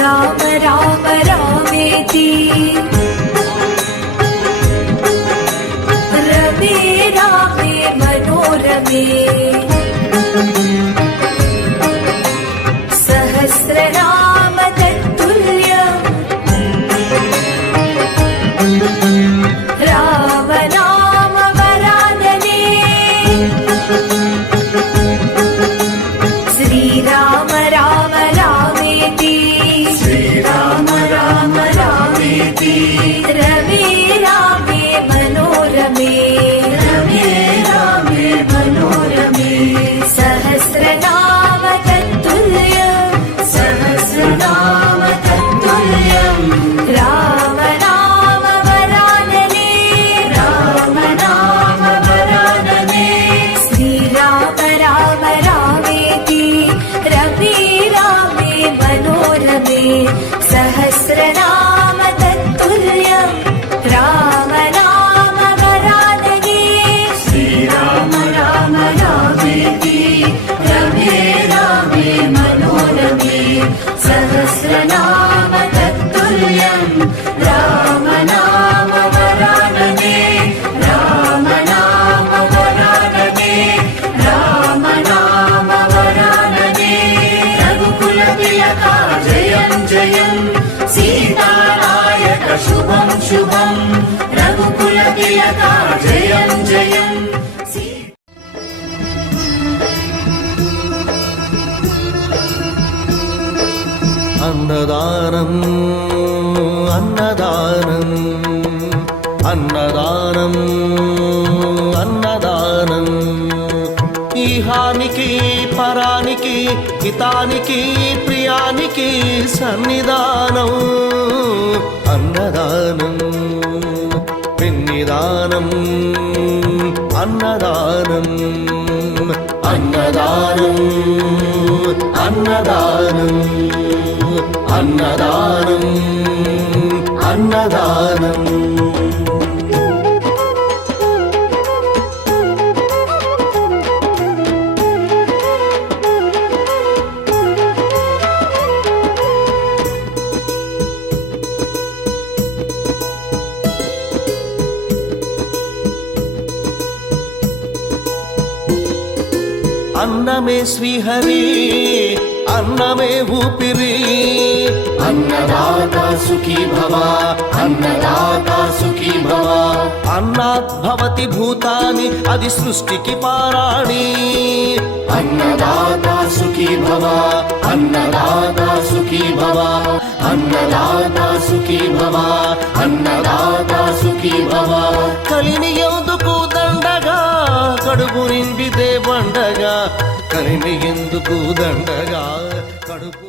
राम राम रामेति रमे रामे मनोरमे सहस्रनाम तत्तुल्यम् राम नाम वरानने श्रीराम राम रामेति श्रीराम राम रामेति रमे रामे मनोरमे रमे रामे मनोरमे सहस्रनाम तत्तुल्यम् सहस्रनाम तत्तुल्यम् राम नाम वरानने राम नाम वरानने श्रीराम राम रामेति रमे रामे मनोरमे सहस्रनाम तत्तुल्यम् राम नाम वरानने श्रीराम राम रामेति रमे रामे मनोरमे सहस्रनाम तत्तुल्यम् राम नाम वरानने राम नाम वरानने राम नाम वरानने रघुकुल तिलका जयं जयं सीतानायक शुभं शुभं रघुकुल तिलका जयं जयं అన్నదానం అన్నదానం అన్నదానం అన్నదానం ఈహానికి పరానికి హితానికి ప్రియానికి సన్నిధానం అన్నదానం పిన్నిదానం అన్నదానం అన్నదానం అన్నదానం అన్నదానం అన్నదానం అన్నమే శ్రీహరి అన్నమే ఊపిరి अन्नदाता सुखी भव अन्नदाता सुखी भव అన్నాత్ భవతి భూతాని అది సృష్టికి పారాణి अन्नदाता सुखी भव अन्नदाता सुखी भव अन्नदाता सुखी भव अन्नदाता सुखी भव కలిని ఎందుకు దండగా కడుపు నిండితే బండగా కలిని ఎందుకు దండగా కడుపు